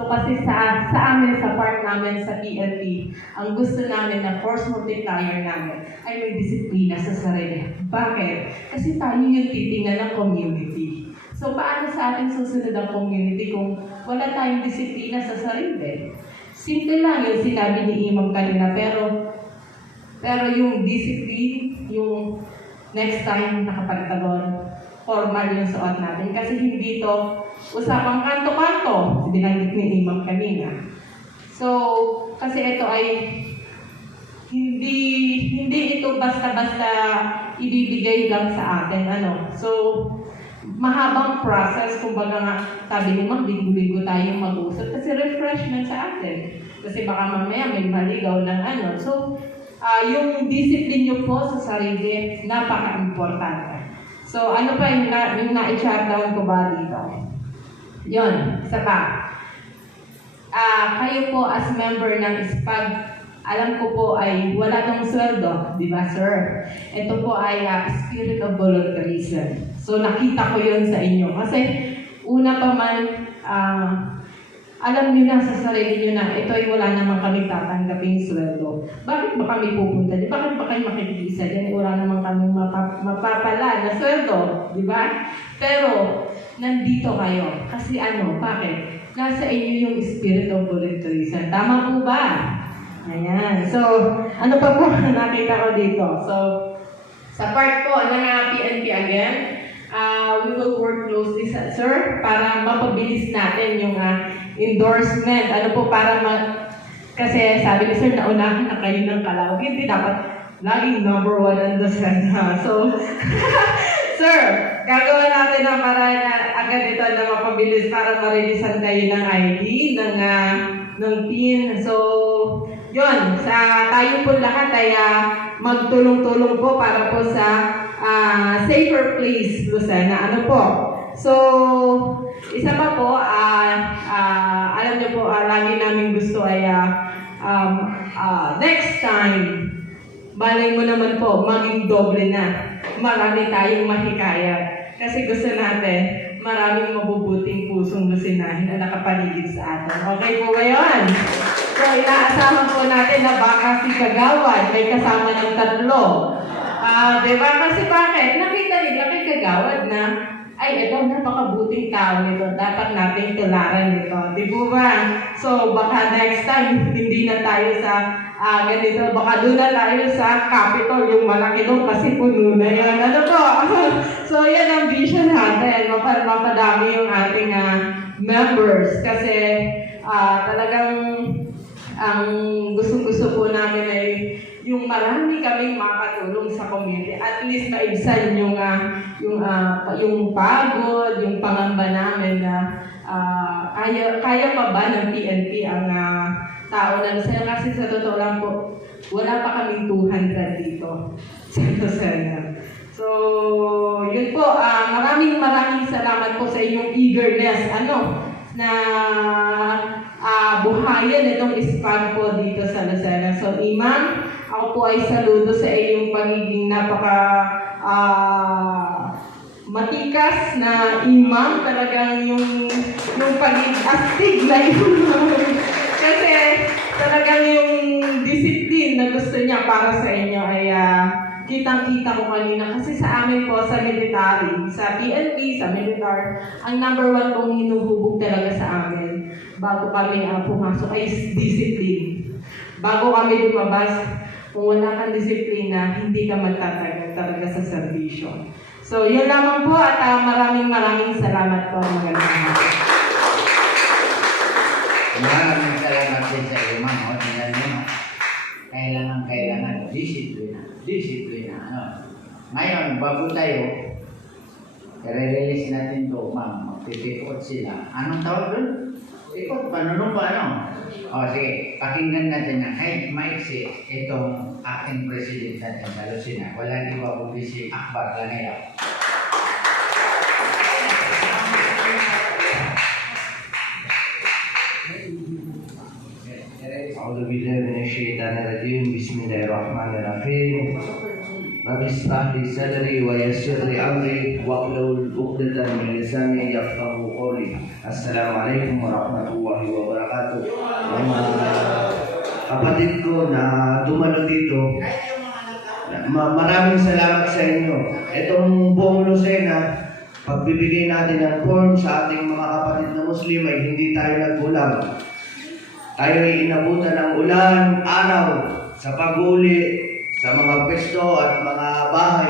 So kasi sa amin, sa part namin sa PLP, ang gusto namin na force multiplier namin ay may disiplina sa sarili. Bakit? Kasi tayo yung titingnan ng community. So paano sa atin susunod ang community kung wala tayong disiplina sa sarili? Simple lang yung sinabi ni Imam kanina, pero yung discipline, yung next time nakapagtalon, formal yung suot natin. Kasi hindi to usapang kanto-kanto, binanggit ni Imam kanina. So, kasi ito ay hindi ito basta-basta ibibigay lang sa atin. So, mahabang process, kumbaga nga, sabi ni Ma'am, linggo-linggo tayong mag-usap kasi refreshment sa atin. Kasi baka mamaya may maligaw ng So, yung discipline nyo po sa sarili, napaka-importante. So, ano pa yung na-shutdown ko ba dito? Yun, isa pa. Kayo po as member ng SPAG, alam ko po ay wala tong sweldo, di ba sir? Ito po ay spirit of volunteerism. So, nakita ko yun sa inyo. Kasi, una pa man, alam niyo na sa sarili niyo na ito ay wala namang kami tatanggaping sweldo. Bakit ba kami pupunta? Bakit ba kayo makikisa dyan? Wala namang kami mapapala na sweldo. Di ba? Pero, nandito kayo. Kasi bakit? Nasa inyo yung spirit of volunteerism. Tama po ba? Ayan. So, ano pa po nakita ko dito? So, sa part po ng PNP again, we will work closely sir, para mapabilis natin yung endorsement. Kasi sabi ni sir, naunahan na kayo ng Calao. Hindi dapat laging number 1 on the set. So, sir, gagawa natin ang paraan na agad ito na mapabilis para marilisan kayo ng ID, ng PIN. So, yun, tayo po lahat ay magtulong-tulong po para po sa safer place, Lucena. So, isa pa po, alam niyo po, lagi namin gusto ay next time, malay mo naman po, maging doble na. Marami tayong mahikayat. Kasi gusto natin, maraming mabubuting pusong Lucinahin na nakapaligid sa atin. Okay po ba yun? So, inaasahan po natin na baka si Kagawad may kasama ng 3. Diba? Kasi bakit? Nakita nila kay Kagawad na ito, napakabuting tao nito. Dapat nating tularan nito. Di ba? So, baka next time, hindi na tayo sa ganito. Baka doon na tayo sa Capitol, yung malaki doon kasi puno na yan. So, yan ang vision natin. Mapadami yung ating members. Kasi talagang ang gustong-gusto po namin ay yung marami kaming makatulong sa community. At least maibsan yung pagod, yung pangamba namin na kaya pa ba ng PNP ang tao na Lucena? Kasi sa totoo lang po, wala pa kaming 200 dito sa Lucena. So, yun po, maraming salamat po sa inyong eagerness, na buhayan itong SPAG po dito sa Lucena. So, Imam, ako po ay saludo sa iyong pagiging matikas na imam, talagang yung pagiging astig na yun. Kasi talagang yung discipline na gusto niya para sa inyo ay kitang-kita ko kanina. Kasi sa amin po, sa military, sa PNP, sa militar, ang number 1 kong hinuhubog talaga sa amin bago kami pumasok ay discipline. Bago kami lumabas, kung wala kang disiplina, hindi ka magtatagal talaga sa serbisyo. So, yun lamang po at maraming salamat po. Magandang hapon. Maraming salamat din sa iyo, ma'am. Kailangan disiplina. Ngayon, bago tayo, i-release natin to, ma'am. Magpipikot sila. Anong tawag doon? Pikot, panunumpa, sige, pakinggan natin na kahit maiksi itong acting president natin sa Lucena. Walang iba kundi si Akbar Lanera. أعوذ بالله من الشيطان الرجيم بسم الله الرحمن الرحيم رب اشرح لي صدري ويسر لي أمري واحلل عقدة من لساني يفقهوا قولي السلام عليكم ورحمة الله وبركاته kapatid ko na dumalo dito. Maraming salamat sa inyo. Itong buong Lucena, pagbibigay natin ng form sa ating mga kapatid na Muslim ay hindi tayo nagkulang. Tayo ay inabutan ng ulan, araw, sa pag-uli, sa mga pwesto at mga bahay.